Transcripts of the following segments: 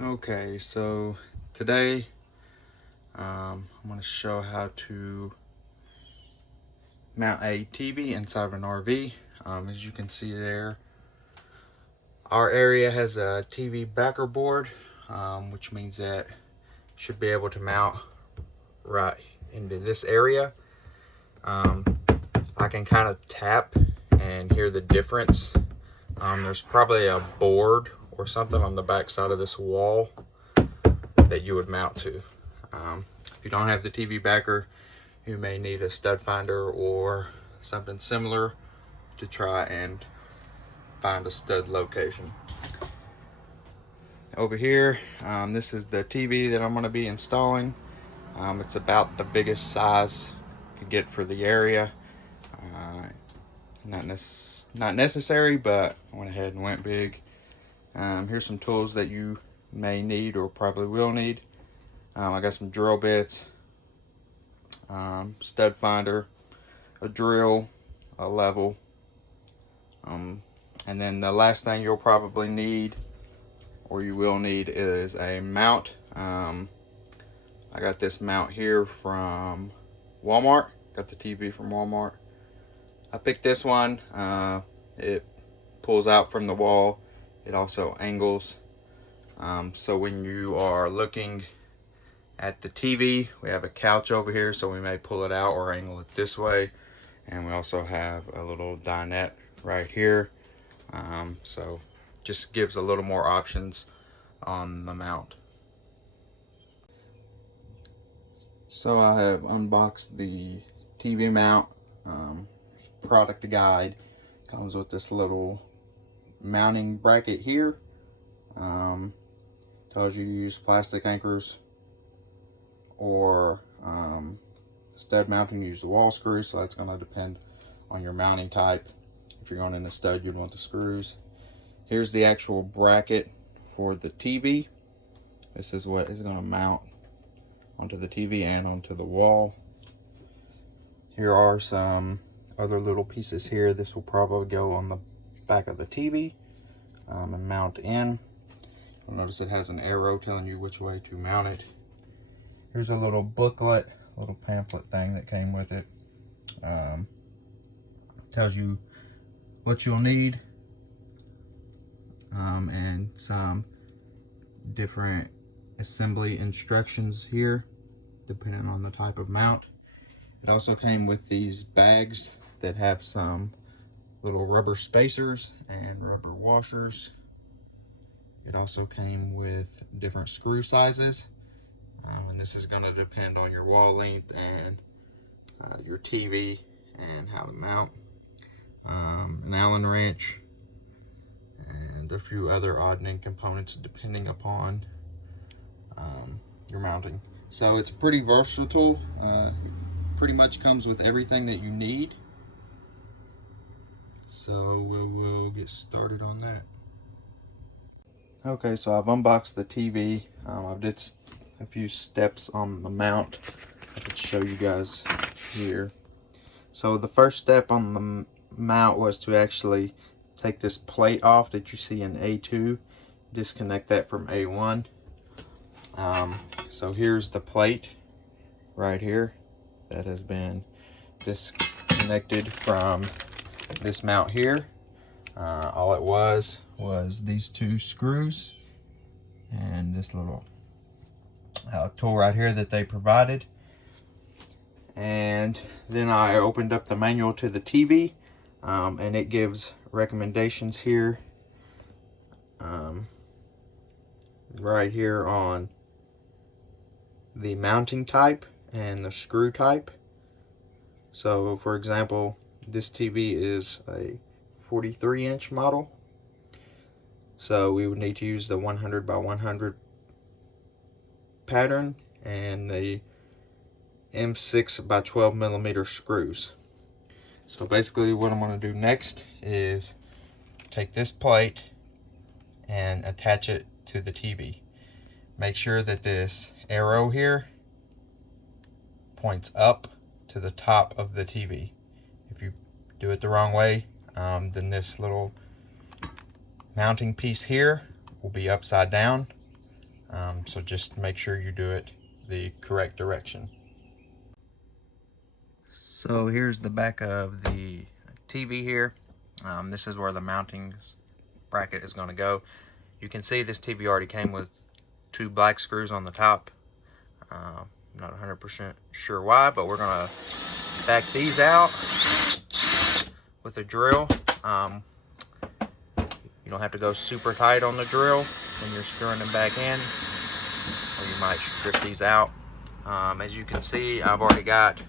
Okay, so today I'm going to show how to mount a TV inside of an RV. As you can see there, our area has a TV backer board, which means that it should be able to mount right into this area. I can kind of tap and hear the difference. There's probably a board or something on the back side of this wall that you would mount to. If you don't have the TV backer, you may need a stud finder or something similar to try and find a stud location. Over here, this is the TV that I'm going to be installing. It's about the biggest size you could get for the area. Not necessary, but I went ahead and went big. Here's some tools that you may need or probably will need. I got some drill bits, stud finder, a drill, a level, and then the last thing you'll probably need or you will need is a mount. I got this mount here from Walmart. Got the TV from Walmart. I picked this one. It pulls out from the wall. It also angles. So when you are looking at the TV, we have a couch over here, so we may pull it out or angle it this way. And we also have a little dinette right here. So just gives a little more options on the mount. So I have unboxed the TV mount. Product guide comes with this little mounting bracket here. Tells you to use plastic anchors or stud mounting, use the wall screw, so that's going to depend on your mounting type. If you're going in a stud, you'd want the screws. Here's the actual bracket for the TV. This is what is going to mount onto the TV and onto the wall. Here are some other little pieces here. This will probably go on the back of the TV and mount in. You'll notice it has an arrow telling you which way to mount it. Here's a little booklet, a little pamphlet thing that came with it. Tells you what you'll need and some different assembly instructions here depending on the type of mount. It also came with these bags that have some little rubber spacers and rubber washers. It also came with different screw sizes, and this is going to depend on your wall length and your TV and how to mount. An Allen wrench and a few other odd and end components depending upon your mounting. So it's pretty versatile. Pretty much comes with everything that you need. So we'll get started on that. Okay, so I've unboxed the TV. I've did a few steps on the mount. I could show you guys here. So the first step on the mount was to actually take this plate off that you see in A2, disconnect that from A1. So here's the plate right here that has been disconnected from this mount here. All it was these two screws and this little tool right here that they provided. And then I opened up the manual to the TV, and it gives recommendations here, right here on the mounting type and the screw type. So for example, this TV is a 43-inch model, so we would need to use the 100 by 100 pattern and the M6 by 12 millimeter screws. So basically what I'm going to do next is take this plate and attach it to the TV. Make sure that this arrow here points up to the top of the TV. If you do it the wrong way, then this little mounting piece here will be upside down. So just make sure you do it the correct direction. So here's the back of the TV here. This is where the mounting bracket is going to go. You can see this TV already came with 2 black screws on the top. Not 100% sure why, but we're going to back these out with a drill. You don't have to go super tight on the drill when you're screwing them back in, or you might strip these out. As you can see, I've already got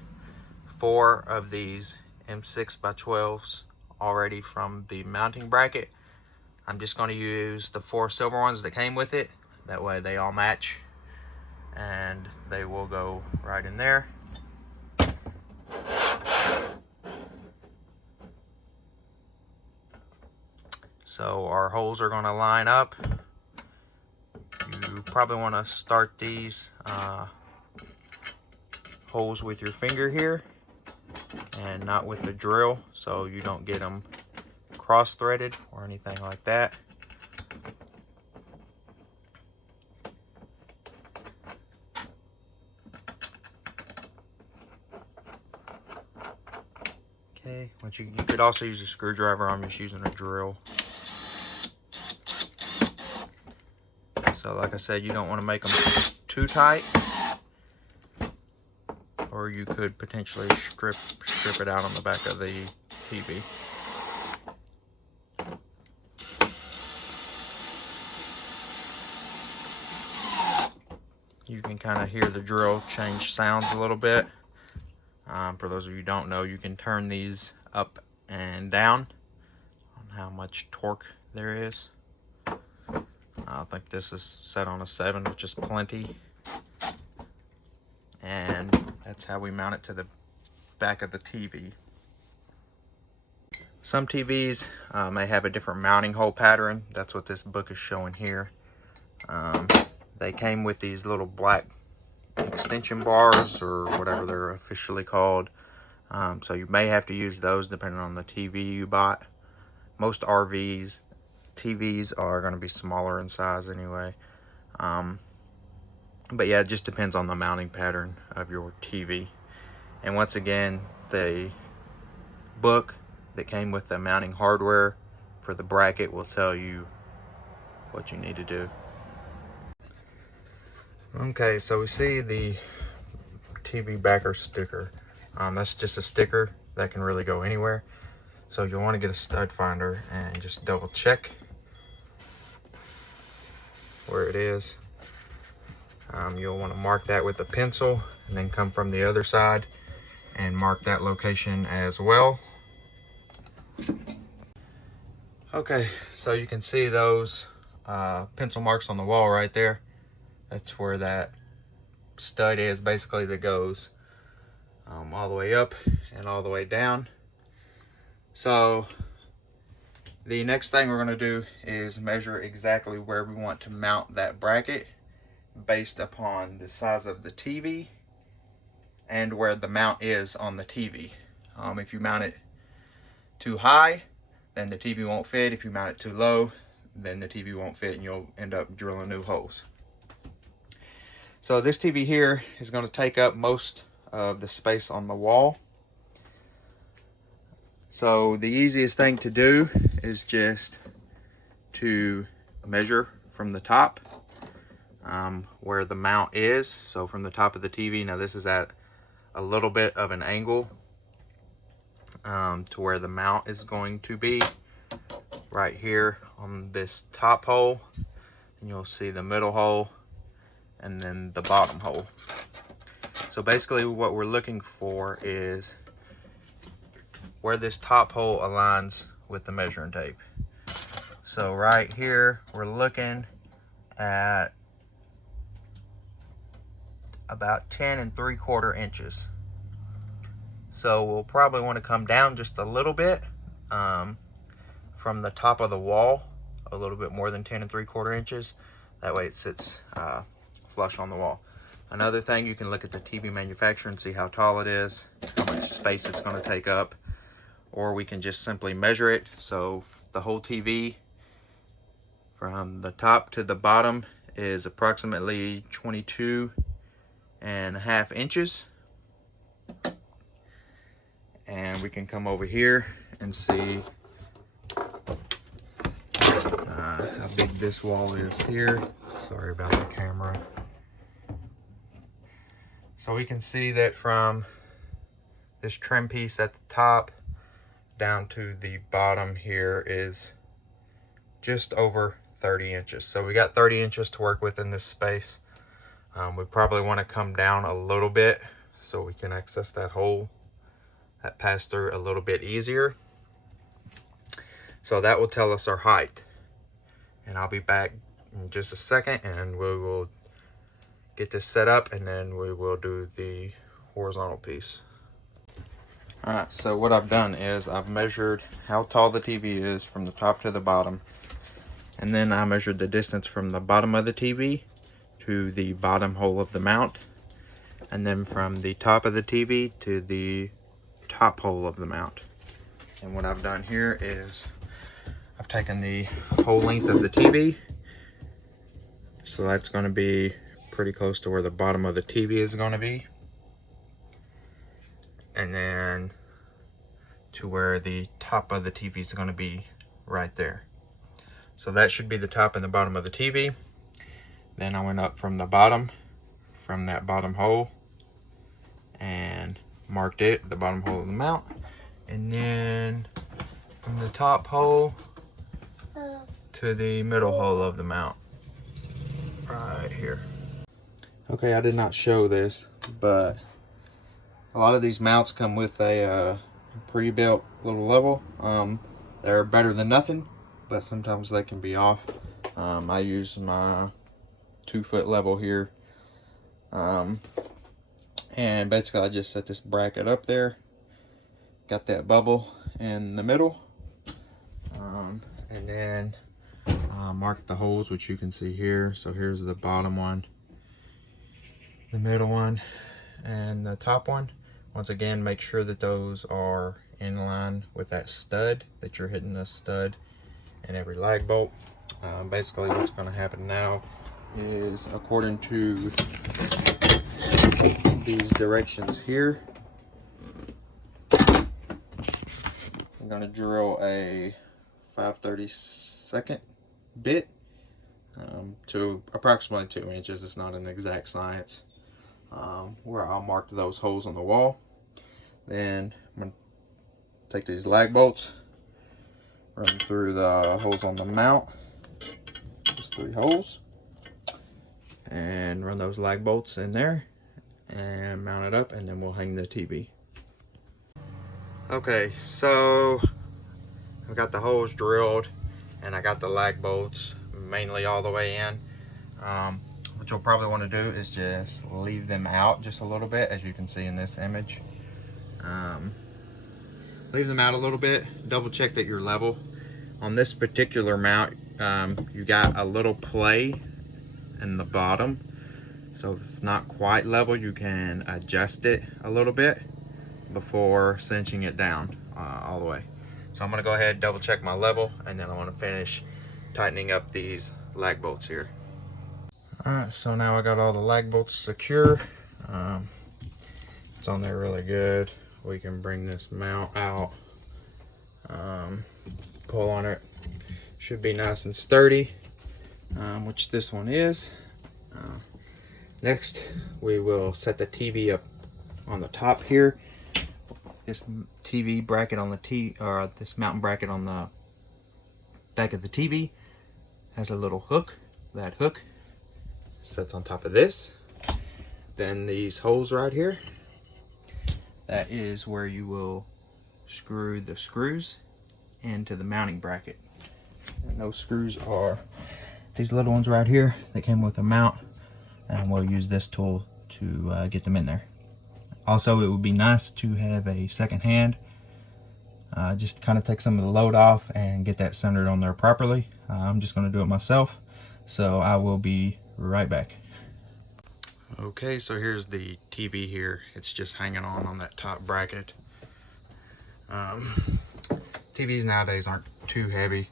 4 of these M6x12s already from the mounting bracket. I'm just going to use the 4 silver ones that came with it. That way they all match and they will go right in there. So our holes are going to line up. You probably want to start these holes with your finger here and not with the drill, so you don't get them cross-threaded or anything like that. Okay, you could also use a screwdriver. I'm just using a drill. So like I said, you don't want to make them too tight, or you could potentially strip it out on the back of the TV. You can kind of hear the drill change sounds a little bit. For those of you who don't know, you can turn these up and down on how much torque there is. I think this is set on a 7, which is plenty. And that's how we mount it to the back of the TV. Some TVs may have a different mounting hole pattern. That's what this book is showing here. They came with these little black extension bars, or whatever they're officially called. So you may have to use those depending on the TV you bought. Most TVs are going to be smaller in size anyway. But yeah, it just depends on the mounting pattern of your TV. And once again, the book that came with the mounting hardware for the bracket will tell you what you need to do. Okay, so we see the TV backer sticker. That's just a sticker that can really go anywhere. So you'll want to get a stud finder and just double check where it is. You'll want to mark that with a pencil, and then come from the other side and mark that location as well. Okay, so you can see those pencil marks on the wall right there. That's where that stud is, basically, that goes all the way up and all the way down. So the next thing we're going to do is measure exactly where we want to mount that bracket based upon the size of the TV and where the mount is on the TV. If you mount it too high, then the TV won't fit. If you mount it too low, then the TV won't fit and you'll end up drilling new holes. So this TV here is going to take up most of the space on the wall. So the easiest thing to do is just to measure from the top where the mount is. So from the top of the TV, now this is at a little bit of an angle to where the mount is going to be right here on this top hole, and you'll see the middle hole and then the bottom hole. So basically what we're looking for is where this top hole aligns with the measuring tape. So right here we're looking at about 10 3/4 inches. So we'll probably want to come down just a little bit from the top of the wall, a little bit more than 10 3/4 inches. That way it sits flush on the wall. Another thing, you can look at the TV manufacturer and see how tall it is, how much space it's going to take up, or we can just simply measure it. So the whole TV from the top to the bottom is approximately 22.5 inches. And we can come over here and see how big this wall is here. Sorry about the camera. So we can see that from this trim piece at the top down to the bottom here is just over 30 inches. So we got 30 inches to work with in this space. We probably want to come down a little bit so we can access that hole that pass through a little bit easier. So that will tell us our height. And I'll be back in just a second and we will get this set up and then we will do the horizontal piece. All right, so what I've done is I've measured how tall the TV is from the top to the bottom. And then I measured the distance from the bottom of the TV to the bottom hole of the mount. And then from the top of the TV to the top hole of the mount. And what I've done here is I've taken the whole length of the TV. So that's going to be pretty close to where the bottom of the TV is going to be. And then to where the top of the TV is going to be right there. So that should be the top and the bottom of the TV. Then I went up from the bottom, from that bottom hole, and marked it, the bottom hole of the mount. And then from the top hole to the middle hole of the mount, right here. Okay, I did not show this, but a lot of these mounts come with a pre-built little level. They're better than nothing, but sometimes they can be off. I use my 2-foot level here. And basically I just set this bracket up there. Got that bubble in the middle. And then mark the holes, which you can see here. So here's the bottom one, the middle one, and the top one. Once again, make sure that those are in line with that stud, that you're hitting the stud in every lag bolt. Basically what's going to happen now is, according to these directions here, I'm going to drill a 5/32 bit to approximately 2 inches. It's not an exact science. Where I'll mark those holes on the wall. Then I'm going to take these lag bolts, run through the holes on the mount, just 3 holes, and run those lag bolts in there and mount it up, and then we'll hang the TV. Okay, so I've got the holes drilled and I got the lag bolts mainly all the way in. What you'll probably want to do is just leave them out just a little bit, as you can see in this image. Leave them out a little bit, double check that you're level. On this particular mount, you got a little play in the bottom, so if it's not quite level, you can adjust it a little bit before cinching it down all the way. So I'm going to go ahead and double check my level, and then I want to finish tightening up these lag bolts here. Alright, so now I got all the lag bolts secure. It's on there really good. We can bring this mount out, pull on it. Should be nice and sturdy, which this one is. Next, we will set the TV up on the top here. This TV bracket on the this mounting bracket on the back of the TV has a little hook. That hook sits on top of this. Then these holes right here, that is where you will screw the screws into the mounting bracket. And those screws are these little ones right here that came with a mount, and we'll use this tool to get them in there. Also, it would be nice to have a second hand, just to kind of take some of the load off and get that centered on there properly. I'm just going to do it myself, so I will be right back. Okay, so here's the TV here. It's just hanging on that top bracket. TVs nowadays aren't too heavy.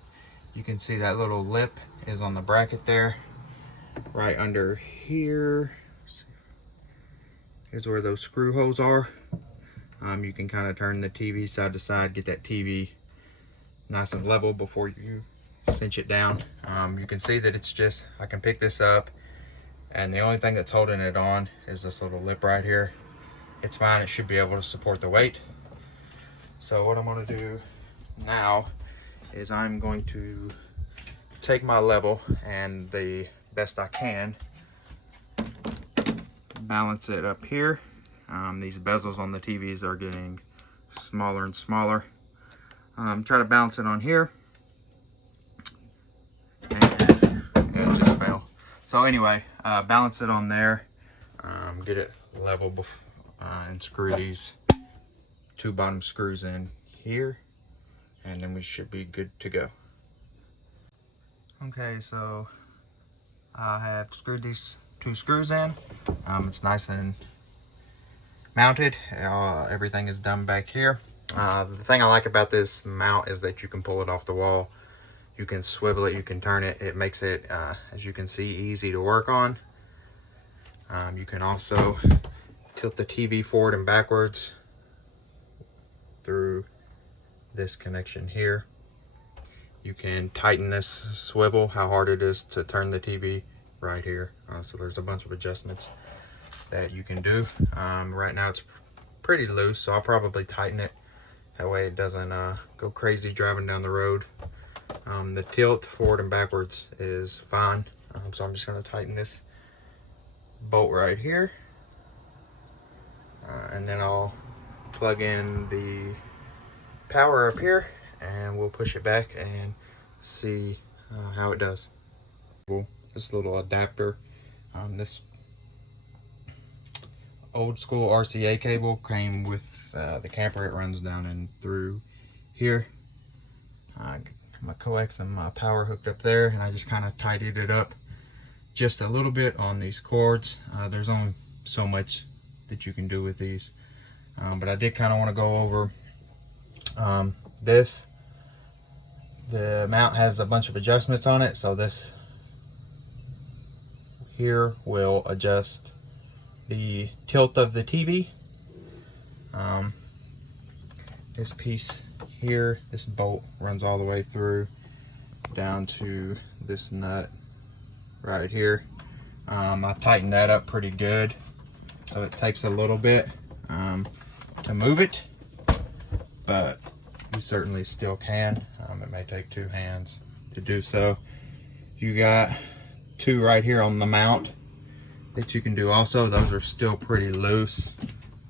You can see that little lip is on the bracket there. right under here is where those screw holes are. You can kind of turn the TV side to side, get that TV nice and level before you cinch it down. You can see that it's just, I can pick this up, and the only thing that's holding it on is this little lip right here. It's fine, it should be able to support the weight. So what I'm going to do now is I'm going to take my level and the best I can balance it up here. These bezels on the TVs are getting smaller and smaller. Try to balance it on here, and it just fell. So anyway, balance it on there, get it level, and screw these 2 bottom screws in here, and then we should be good to go. Okay, so I have screwed these 2 screws in. It's nice and mounted. Everything is done back here. The thing I like about this mount is that you can pull it off the wall. You can swivel it, you can turn it. It makes it, as you can see, easy to work on. You can also tilt the TV forward and backwards through this connection here. You can tighten this swivel, how hard it is to turn the TV right here. So there's a bunch of adjustments that you can do. Right now it's pretty loose, so I'll probably tighten it. That way it doesn't go crazy driving down the road. The tilt forward and backwards is fine. So I'm just going to tighten this bolt right here. And then I'll plug in the power up here, and we'll push it back and see how it does. This little adapter, this old school RCA cable came with the camper. It runs down and through here. My coax and my power hooked up there, and I just kind of tidied it up just a little bit on these cords. There's only so much that you can do with these, but I did kind of want to go over this. The mount has a bunch of adjustments on it, so this here will adjust the tilt of the TV. This piece here, this bolt runs all the way through down to this nut right here. I tightened that up pretty good, so it takes a little bit to move it, but you certainly still can. It may take 2 hands to do so. You got 2 right here on the mount that you can do also. Those are still pretty loose,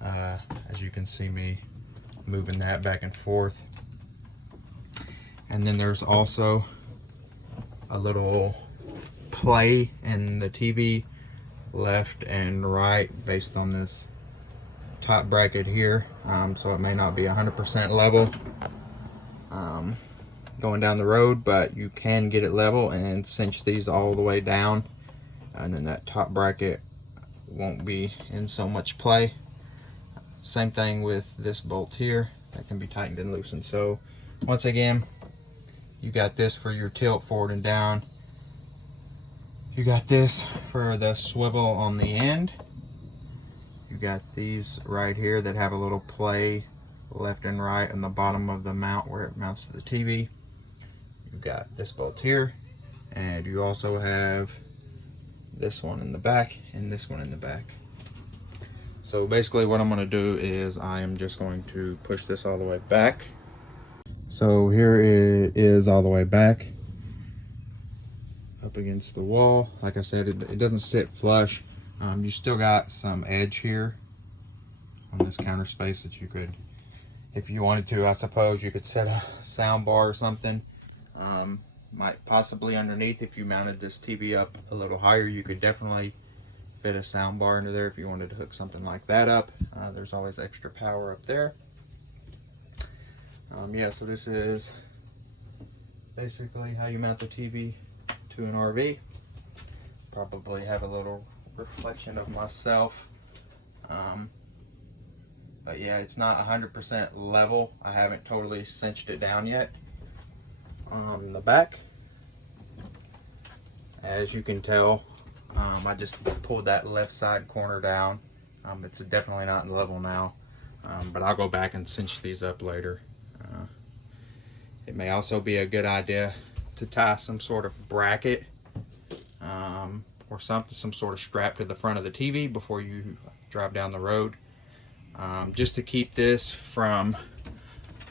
as you can see me moving that back and forth. And then there's also a little play in the TV left and right based on this top bracket here, so it may not be 100% level going down the road, but you can get it level and cinch these all the way down, and then that top bracket won't be in so much play. Same thing with this bolt here, that can be tightened and loosened. So once again, you got this for your tilt forward and down. You got this for the swivel on the end. You got these right here that have a little play left and right on the bottom of the mount where it mounts to the TV. You got this bolt here, and you also have this one in the back and this one in the back. So basically what I'm going to do is I am just going to push this all the way back. So here it is all the way back up against the wall. Like I said, it doesn't sit flush. You still got some edge here on this counter space that you could, if you wanted to, I suppose you could set a sound bar or something. Might possibly underneath, if you mounted this TV up a little higher, you could definitely fit a sound bar into there if you wanted to hook something like that up. There's always extra power up there. Yeah, so this is basically how you mount the TV to an RV. Probably have a little reflection of myself. But yeah, it's not 100% level. I haven't totally cinched it down yet. On the back, as you can tell, I just pulled that left side corner down. It's definitely not level now, but I'll go back and cinch these up later. It may also be a good idea to tie some sort of bracket or something, some sort of strap to the front of the TV before you drive down the road, just to keep this from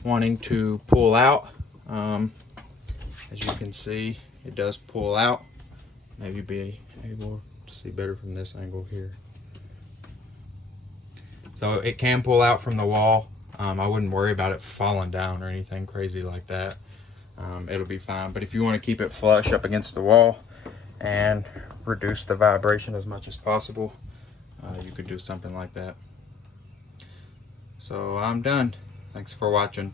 wanting to pull out. As you can see, it does pull out. Maybe be able to see better from this angle here. So it can pull out from the wall. I wouldn't worry about it falling down or anything crazy like that. It'll be fine. But if you want to keep it flush up against the wall and reduce the vibration as much as possible, you could do something like that. So I'm done. Thanks for watching.